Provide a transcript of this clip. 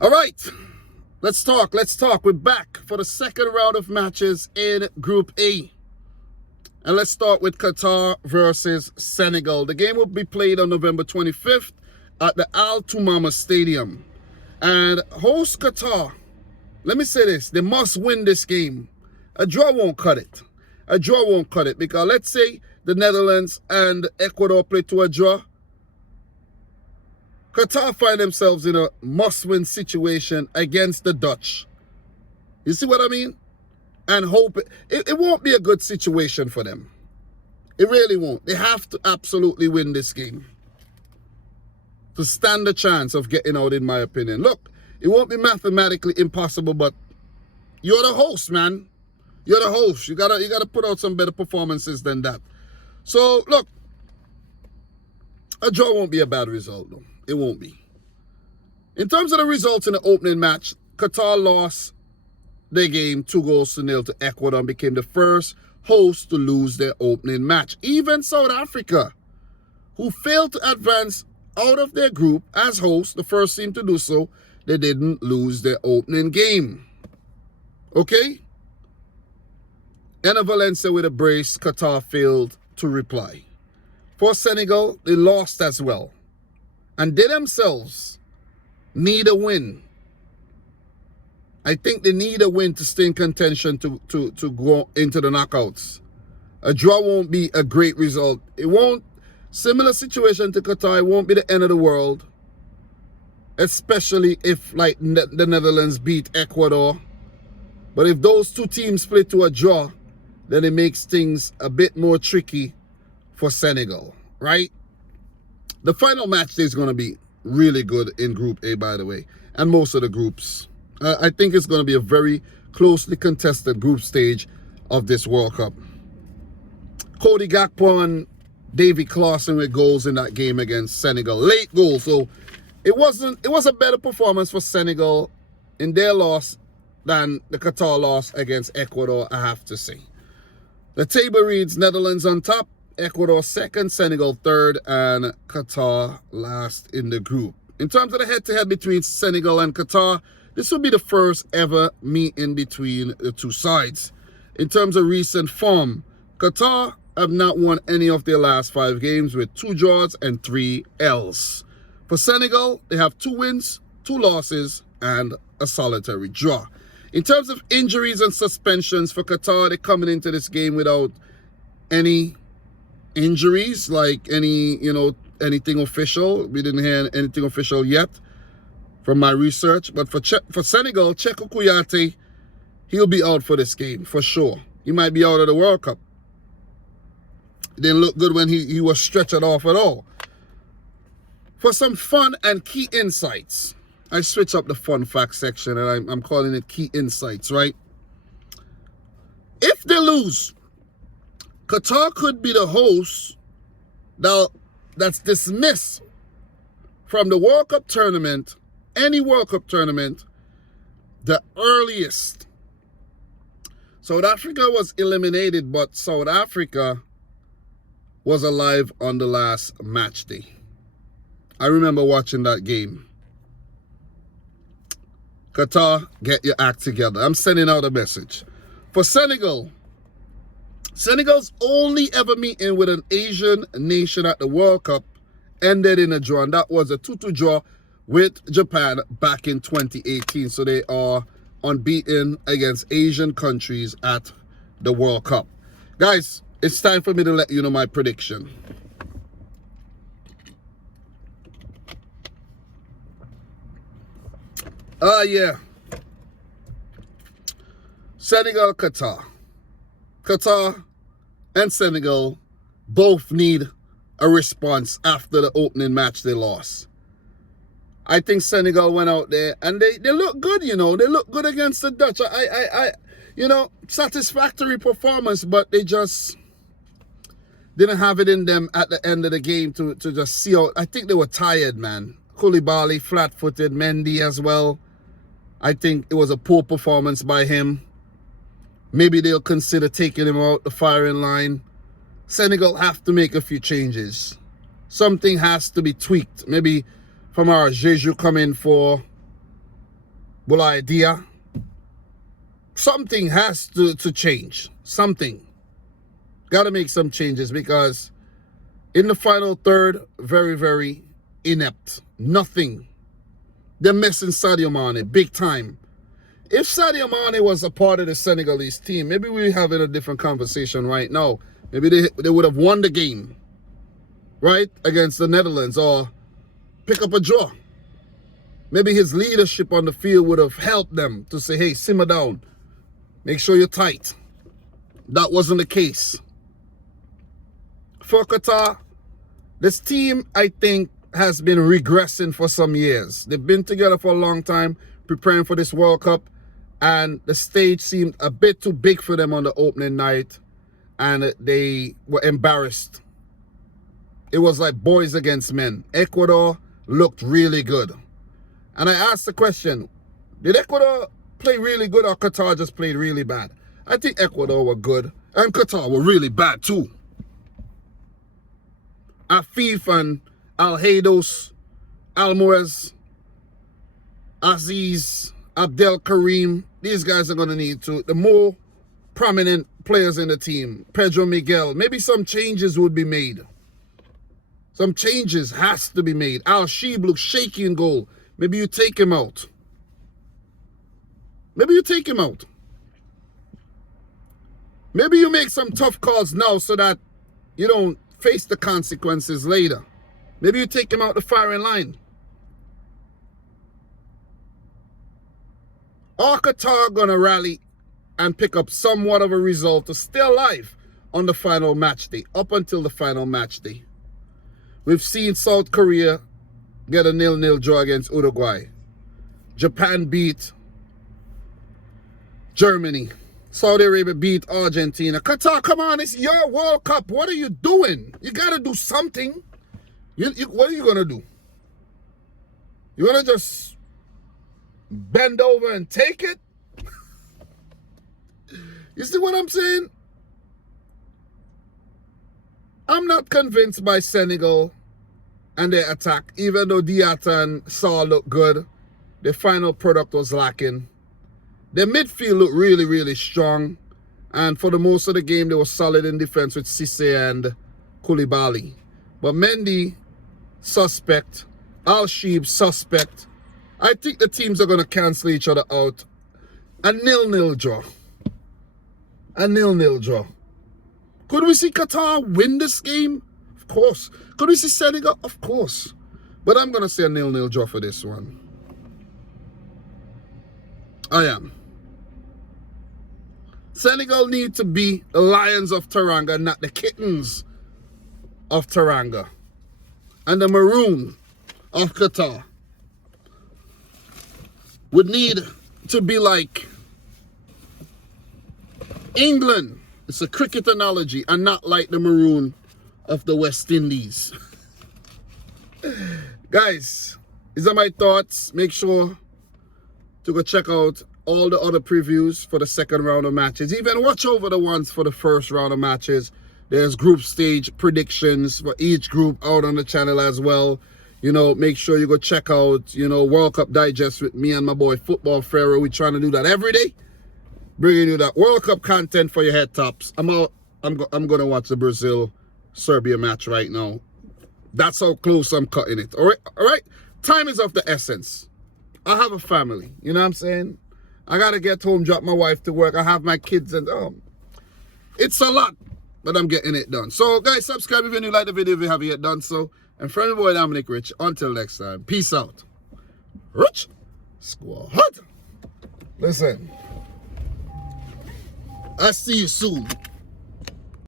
All right, let's talk. We're back for the second round of matches in Group A. And let's start with Qatar versus Senegal. The game will be played on November 25th at the Al Tumama Stadium. And host Qatar, let me say this, they must win this game. A draw won't cut it. Because let's say the Netherlands and Ecuador play to a draw. Qatar find themselves in a must-win situation against the Dutch. You see what I mean? And hope it won't be a good situation for them. It really won't. They have to absolutely win this game to stand a chance of getting out, in my opinion. Look, it won't be mathematically impossible, but you're the host, man. You're the host. You gotta put out some better performances than that. So look, a draw won't be a bad result, though. It won't be. In terms of the results in the opening match, Qatar lost their game 2-0 to Ecuador and became the first host to lose their opening match. Even South Africa, who failed to advance out of their group as hosts, the first team to do so, they didn't lose their opening game. Okay? Enna Valencia with a brace, Qatar failed to reply. For Senegal, they lost as well. And they themselves need a win. I think they need a win to stay in contention to go into the knockouts. A draw won't be a great result. It won't, similar situation to Qatar, it won't be the end of the world. Especially if, like, the Netherlands beat Ecuador. But if those two teams play to a draw, then it makes things a bit more tricky for Senegal, right? The final match day is going to be really good in Group A, by the way, and most of the groups. I think it's going to be a very closely contested group stage of this World Cup. Cody Gakpo and Davy Clausen with goals in that game against Senegal. Late goal, so it was a better performance for Senegal in their loss than the Qatar loss against Ecuador, I have to say. The table reads Netherlands on top, Ecuador second, Senegal third, and Qatar last in the group. In terms of the head-to-head between Senegal and Qatar, this will be the first ever meeting between the two sides. In terms of recent form, Qatar have not won any of their last 5 games with 2 draws and 3 L's. For Senegal, they have 2 wins, 2 losses, and a solitary draw. In terms of injuries and suspensions for Qatar, they're coming into this game without any injuries, like anything official. We didn't hear anything official yet from my research. But for Senegal, Cheikhou Kouyaté, he'll be out for this game for sure. He might be out of the World Cup. It didn't look good when he was stretched off at all. For some fun and key insights, I switch up the fun fact section and I'm calling it key insights, right? If they lose, Qatar could be the host that's dismissed from the World Cup tournament, any World Cup tournament, the earliest. South Africa was eliminated, but South Africa was alive on the last match day. I remember watching that game. Qatar, get your act together. I'm sending out a message. For Senegal, Senegal's only ever meeting with an Asian nation at the World Cup ended in a draw, and that was a 2-2 draw with Japan back in 2018. So they are unbeaten against Asian countries at the World Cup. Guys, it's time for me to let you know my prediction. Yeah. Senegal, Qatar. Qatar and Senegal both need a response after the opening match they lost. I think Senegal went out there and they look good, you know. They look good against the Dutch. Satisfactory performance, but they just didn't have it in them at the end of the game to just see out. I think they were tired, man. Koulibaly, flat-footed, Mendy as well. I think it was a poor performance by him. Maybe they'll consider taking him out the firing line. Senegal have to make a few changes. Something has to be tweaked. Maybe Famara Jeju come in for Well, idea. Something has to change. Something. Got to make some changes because in the final third, very, very inept. Nothing. They're missing Sadio Mane big time. If Sadio Mane was a part of the Senegalese team, maybe we're having a different conversation right now. Maybe they would have won the game, right, against the Netherlands, or pick up a draw. Maybe his leadership on the field would have helped them to say, hey, simmer down. Make sure you're tight. That wasn't the case. For Qatar, this team, I think, has been regressing for some years. They've been together for a long time, preparing for this World Cup, and the stage seemed a bit too big for them on the opening night, and they were embarrassed. It was like boys against men. Ecuador looked really good. And I asked the question, did Ecuador play really good or Qatar just played really bad? I think Ecuador were good, and Qatar were really bad too. Afif and Al-Haydos, Almoez, Aziz, Abdel Karim, these guys are going to need to, the more prominent players in the team, Pedro Miguel, maybe some changes would be made. Some changes has to be made. Al-Sheeb looks shaky in goal. Maybe you take him out. Maybe you take him out. Maybe you make some tough calls now so that you don't face the consequences later. Maybe you take him out the firing line. Are Qatar going to rally and pick up somewhat of a result to stay alive on the final match day, up until the final match day? We've seen South Korea get a 0-0 draw against Uruguay. Japan beat Germany. Saudi Arabia beat Argentina. Qatar, come on, it's your World Cup. What are you doing? You got to do something. What are you going to do? You want to just bend over and take it? You see what I'm saying? I'm not convinced by Senegal and their attack. Even though Diatta and Saw looked good, the final product was lacking. Their midfield looked really, really strong. And for the most of the game, they were solid in defense with Cisse and Koulibaly. But Mendy, suspect. Al-Sheeb, suspect. I think the teams are going to cancel each other out. A 0-0 draw. A 0-0 draw. Could we see Qatar win this game? Of course. Could we see Senegal? Of course. But I'm going to say a 0-0 draw for this one. I am. Senegal need to be the lions of Teranga, not the kittens of Teranga. And the maroon of Qatar would need to be like England. It's a cricket analogy, and not like the maroon of the West Indies. Guys, these are my thoughts. Make sure to go check out all the other previews for the second round of matches. Even watch over the ones for the first round of matches. There's group stage predictions for each group out on the channel as well. You know, make sure you go check out, you know, World Cup Digest with me and my boy Football Pharaoh. We're trying to do that every day. Bringing you that World Cup content for your head tops. I'm going to watch the Brazil-Serbia match right now. That's how close I'm cutting it. All right? Time is of the essence. I have a family. You know what I'm saying? I got to get home, drop my wife to work. I have my kids, and it's a lot, but I'm getting it done. So, guys, subscribe if you like the video if you haven't yet done so. And friend boy Dominic Rich, until next time, peace out. Rich Squad. Listen, I'll see you soon.